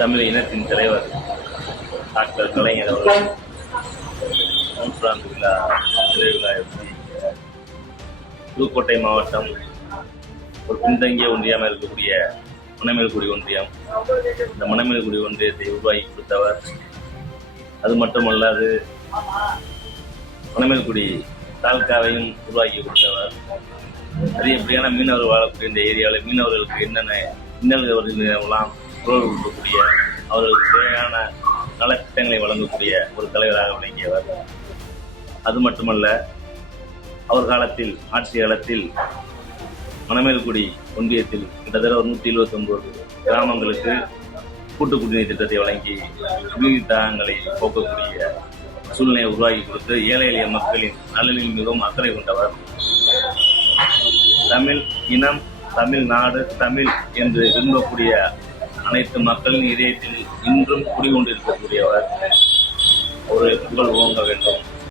தமிழ் இனத்தின் தலைவர் டாக்டர் கலைஞர் அவர்கள். விழா விழாவை புதுக்கோட்டை மாவட்டம் ஒரு பின்தங்கிய ஒன்றியமாக இருக்கக்கூடிய மணமேல்குடி ஒன்றியம். இந்த மணமேல்குடி ஒன்றியத்தை உருவாக்கி கொடுத்தவர். அது மட்டுமல்லாது மணமேல்குடி தாலுக்காவையும் உருவாக்கி கொடுத்தவர். அது எப்படியான மீனவர் வாழக்கூடிய இந்த ஏரியாவில் மீனவர்களுக்கு என்னென்ன இன்னல்கள் வருகிறவங்களாம் குரல் கொடுக்கக்கூடிய அவர்களுக்கு தேவையான நலத்திட்டங்களை வழங்கக்கூடிய ஒரு தலைவராக விளங்கியவர். அது மட்டுமல்ல அவர் காலத்தில் ஆட்சி காலத்தில் மணமேல்குடி ஒன்றியத்தில் கிட்டத்தட்ட ஒரு நூற்றி எழுபத்தொன்பது கிராமங்களுக்கு கூட்டு குடிநீர் திட்டத்தை வழங்கி குடிநீர் தாகங்களை போக்கக்கூடிய சூழ்நிலையை உருவாக்கி கொடுத்து ஏழை எளிய மக்களின் நலனில் மிகவும் அக்கறை கொண்டவர். தமிழ் இனம் தமிழ்நாடு தமிழ் என்று விரும்பக்கூடிய அனைத்து மக்களின் இதயத்தில் இன்றும் குடிகொண்டிருக்கக்கூடியவர். ஒரு புகழ் ஓங்க வேண்டும்